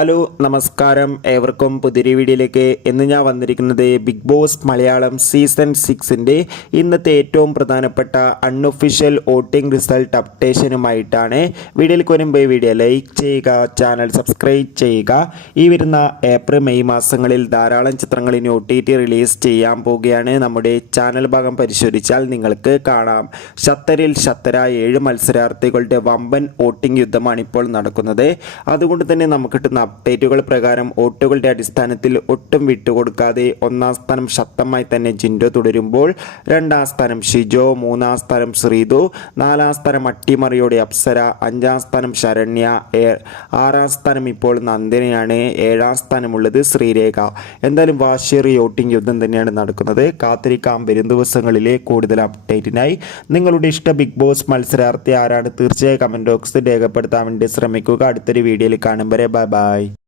Hello നമസ്കാരം, ഏവർക്കും പുതിയൊരു വീഡിയോയിലേക്ക്. ഇന്ന് ഞാൻ വന്നിരിക്കുന്നത് ബിഗ് ബോസ് മലയാളം സീസൺ 6ൻ്റെ ഇന്നത്തെ ഏറ്റവും പ്രധാനപ്പെട്ട അൺഒഫീഷ്യൽ വോട്ടിംഗ് റിസൾട്ട് അപ്ഡേഷനുമായിട്ടാണ്. വീഡിയോയിലേക്ക് വരുമ്പോൾ വീഡിയോ ലൈക്ക് ചെയ്യുക, ചാനൽ സബ്സ്ക്രൈബ് ചെയ്യുക. ഈ വരുന്ന ഏപ്രിൽ മെയ് മാസങ്ങളിൽ ധാരാളം ചിത്രങ്ങൾ ഇനി OTT റിലീസ് ചെയ്യാൻ പോവുകയാണ്. നമ്മുടെ ചാനൽ ഭാഗം പരിശോധിച്ചാൽ നിങ്ങൾക്ക് കാണാം. ഷത്തറിൽ 7 മത്സരാർത്ഥികളുടെ വമ്പൻ വോട്ടിംഗ് യുദ്ധമാണ് ഇപ്പോൾ നടക്കുന്നത്. അതുകൊണ്ട് തന്നെ നമുക്ക് കിട്ടുന്ന അപ്ഡേറ്റുകൾ പ്രകാരം വോട്ടുകളുടെ അടിസ്ഥാനത്തിൽ ഒട്ടും വിട്ടുകൊടുക്കാതെ ഒന്നാം സ്ഥാനം ശക്തമായി തന്നെ ജിൻഡോ തുടരുമ്പോൾ, രണ്ടാം സ്ഥാനം ഷിജോ, മൂന്നാം സ്ഥാനം ശ്രീതു, നാലാം സ്ഥാനം അട്ടിമറിയോടെ അപ്സര, അഞ്ചാം സ്ഥാനം ശരണ്യ, ആറാം സ്ഥാനം ഇപ്പോൾ നന്ദനയാണ്, ഏഴാം സ്ഥാനമുള്ളത് ശ്രീരേഖ. എന്തായാലും വാശിയേറിയ വോട്ടിംഗ് യുദ്ധം തന്നെയാണ് നടക്കുന്നത്. കാത്തിരിക്കാം വരും ദിവസങ്ങളിലെ കൂടുതൽ അപ്ഡേറ്റിനായി. നിങ്ങളുടെ ഇഷ്ട ബിഗ് ബോസ് മത്സരാർത്ഥി ആരാണ്? തീർച്ചയായും കമൻറ്റ് ബോക്സിൽ രേഖപ്പെടുത്താൻ വേണ്ടി ശ്രമിക്കുക. അടുത്തൊരു വീഡിയോയിൽ കാണും വരെ ബൈ.